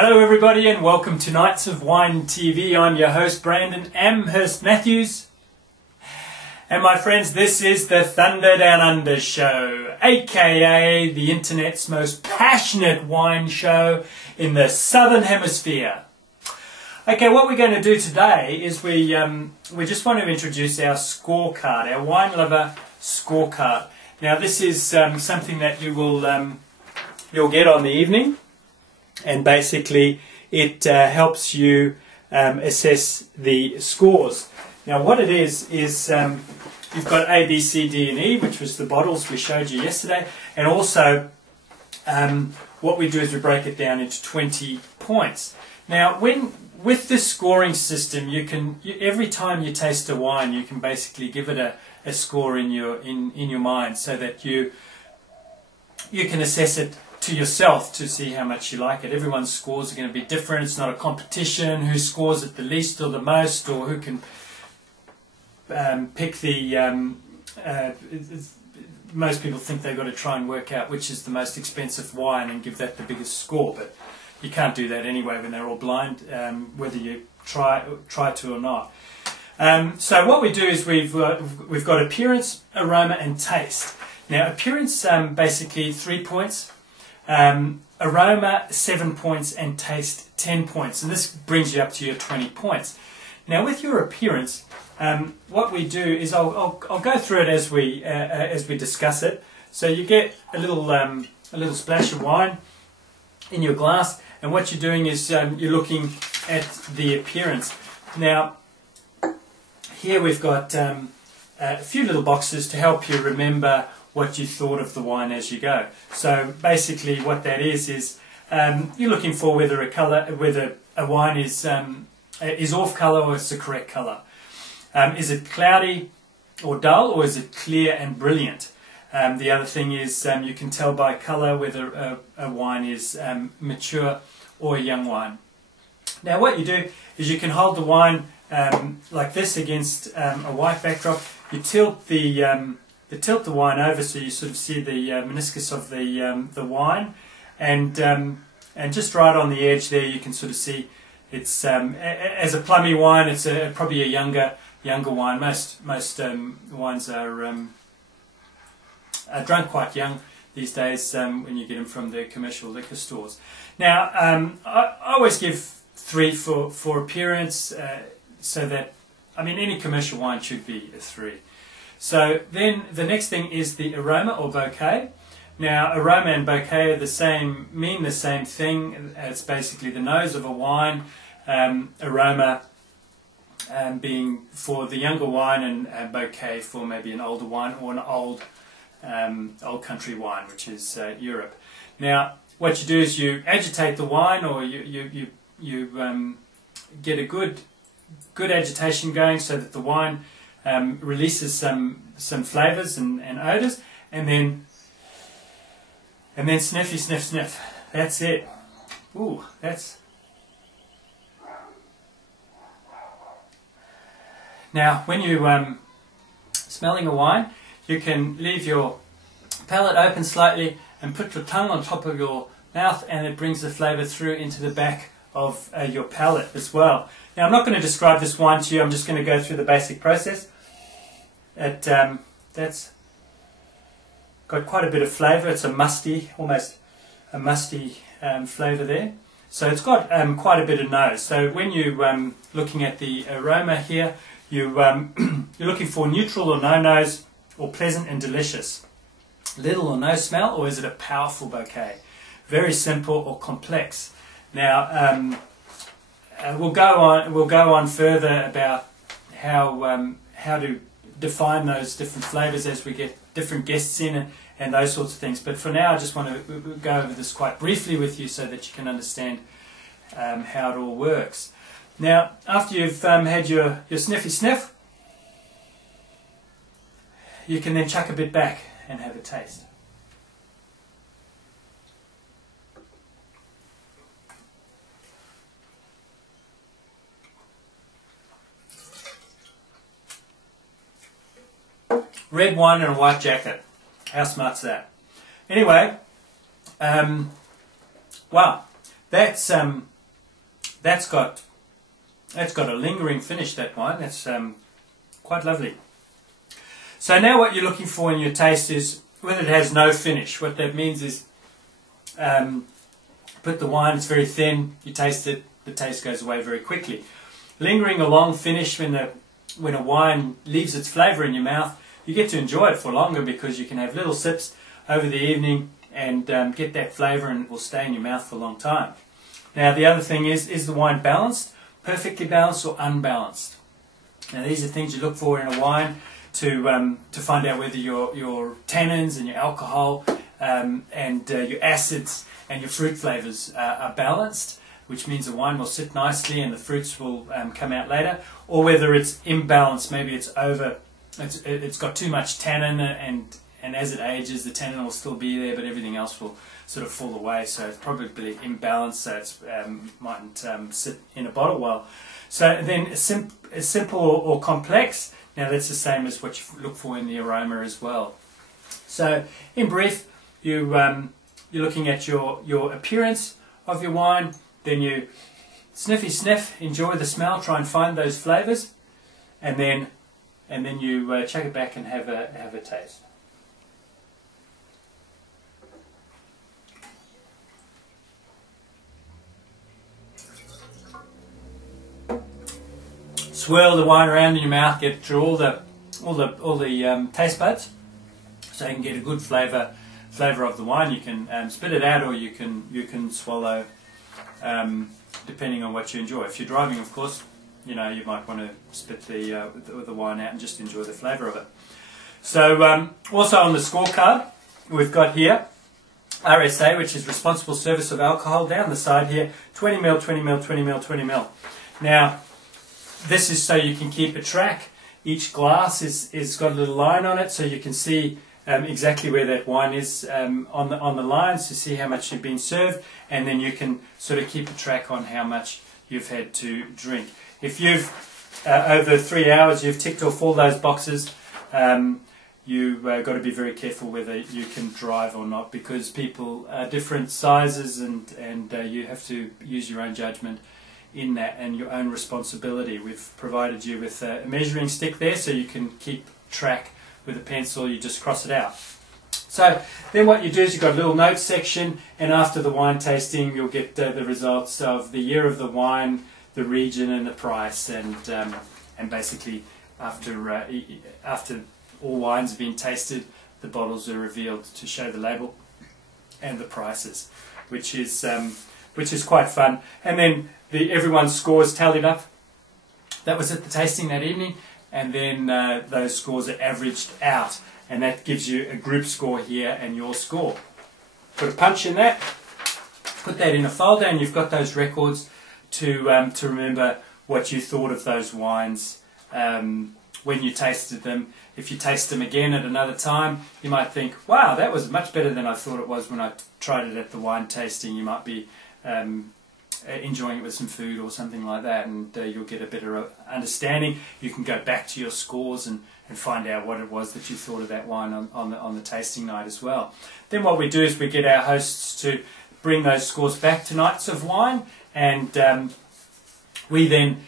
Hello everybody and welcome to Nights of Wine TV. I'm your host Brandon Amherst Matthews. And my friends, this is the Thunder Down Under show, aka the internet's most passionate wine show in the Southern Hemisphere. Okay, what we're going to do today is we just want to introduce our scorecard, our Wine Lover scorecard. Now this is something that you'll get on the evening. And basically it helps you assess the scores. Now what it is you've got A, B, C, D and E, which was the bottles we showed you yesterday, and also what we do is we break it down into 20 points. Now with this scoring system, every time you taste a wine you can basically give it a score in your mind, so that you can assess it to yourself to see how much you like it. Everyone's scores are going to be different. It's not a competition who scores it the least or the most, or who can pick the most people think they've got to try and work out which is the most expensive wine and give that the biggest score, but you can't do that anyway when they're all blind, whether you try to or not. So what we do is we've got appearance, aroma and taste. Now appearance, basically 3 points. Aroma 7 points and taste 10 points, and this brings you up to your 20 points. Now with your appearance, what we do is I'll go through it as we discuss it. So you get a little splash of wine in your glass, and what you're doing is you're looking at the appearance. Now here we've got a few little boxes to help you remember what you thought of the wine as you go. So basically what that is you're looking for whether a wine is off colour or it's the correct colour. Is it cloudy or dull, or is it clear and brilliant? The other thing is you can tell by colour whether a wine is mature or a young wine. Now what you do is you can hold the wine like this against a white backdrop. You tilt the wine over so you sort of see the meniscus of the wine, and just right on the edge there you can sort of see it's as a plummy wine. It's probably a younger wine. Most wines are drunk quite young these days when you get them from the commercial liquor stores. Now I always give 3 for appearance, so that, I mean, any commercial wine should be a 3. So then the next thing is the aroma or bouquet. Now aroma and bouquet mean the same thing. It's basically the nose of a wine. Aroma being for the younger wine, and bouquet for maybe an older wine or an old country wine, which is Europe. Now what you do is you agitate the wine, or you get a good agitation going, so that the wine releases some flavours and odours, and then sniffy sniff sniff. That's it. Ooh, that's. Now when you smelling a wine, you can leave your palate open slightly and put your tongue on top of your mouth, and it brings the flavour through into the back of your palate as well. Now I'm not going to describe this wine to you. I'm just going to go through the basic process. That's got quite a bit of flavour. It's a musty, almost a musty flavour there. So it's got quite a bit of nose. So when you're looking at the aroma here, you're looking for neutral or no nose, or pleasant and delicious. Little or no smell, or is it a powerful bouquet? Very simple or complex. Now we'll go on further about how to define those different flavours as we get different guests in and those sorts of things. But for now I just want to go over this quite briefly with you so that you can understand how it all works. Now after you've had your sniffy sniff, you can then chuck a bit back and have a taste. Red wine and a white jacket. How smart's that? Anyway, wow. that's got a lingering finish, that wine. That's quite lovely. So now what you're looking for in your taste is whether it has no finish. What that means is put the wine, it's very thin, you taste it, the taste goes away very quickly. Lingering a long finish, when a wine leaves its flavour in your mouth, you get to enjoy it for longer because you can have little sips over the evening and get that flavour, and it will stay in your mouth for a long time. Now the other thing is the wine balanced, perfectly balanced or unbalanced? Now these are things you look for in a wine to find out whether your tannins and your alcohol and your acids and your fruit flavours are balanced, which means the wine will sit nicely and the fruits will come out later, or whether it's imbalanced, maybe it's got too much tannin, and as it ages the tannin will still be there but everything else will sort of fall away, so it's probably imbalanced, so it mightn't sit in a bottle well. So then simple or complex, now that's the same as what you look for in the aroma as well. So in brief, you're looking at your appearance of your wine, then you sniffy sniff, enjoy the smell, try and find those flavours, and then you chuck it back and have a taste. Swirl the wine around in your mouth, get through all the taste buds, so you can get a good flavour of the wine. You can spit it out, or you can swallow, depending on what you enjoy. If you're driving, of course, you might want to spit the wine out and just enjoy the flavour of it. So also on the scorecard, we've got here RSA, which is Responsible Service of Alcohol, down the side here, 20 ml, 20 ml, 20 ml, 20 ml. Now, this is so you can keep a track. Each glass is got a little line on it, so you can see exactly where that wine is on the lines to see how much you've been served, and then you can sort of keep a track on how much you've had to drink. If you've over 3 hours you've ticked off all those boxes, you've got to be very careful whether you can drive or not, because people are different sizes, and you have to use your own judgment in that and your own responsibility. We've provided you with a measuring stick there so you can keep track with a pencil. You just cross it out. So then what you do is you've got a little notes section, and after the wine tasting you'll get the results of the year of the wine, the region and the price, and basically after all wines have been tasted, the bottles are revealed to show the label and the prices, which is quite fun. And then everyone's scores tallied up. That was at the tasting that evening, and then those scores are averaged out, and that gives you a group score here and your score. Put a punch in that, put that in a folder, and you've got those records to remember what you thought of those wines when you tasted them. If you taste them again at another time, you might think, wow, that was much better than I thought it was when I tried it at the wine tasting. You might be enjoying it with some food or something like that, and you'll get a better understanding. You can go back to your scores and find out what it was that you thought of that wine on the tasting night as well. Then what we do is we get our hosts to bring those scores back to Nights of Wine, and we then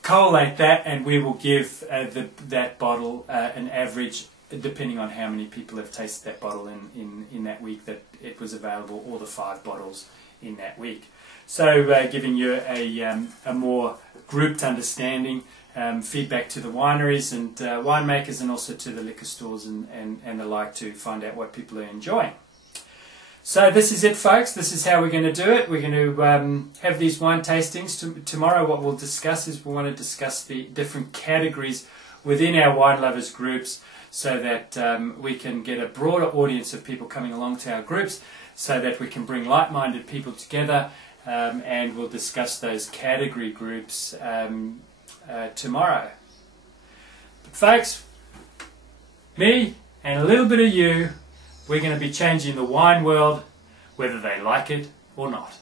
collate that, and we will give that bottle an average depending on how many people have tasted that bottle in that week that it was available, or the 5 bottles in that week. So giving you a more grouped understanding, feedback to the wineries and winemakers, and also to the liquor stores and the like, to find out what people are enjoying. So this is it, folks. This is how we're going to do it. We're going to have these wine tastings. Tomorrow what we'll discuss is we want to discuss the different categories within our wine lovers groups, so that we can get a broader audience of people coming along to our groups, so that we can bring like-minded people together, and we'll discuss those category groups tomorrow. But folks, me and a little bit of you, we're going to be changing the wine world, whether they like it or not.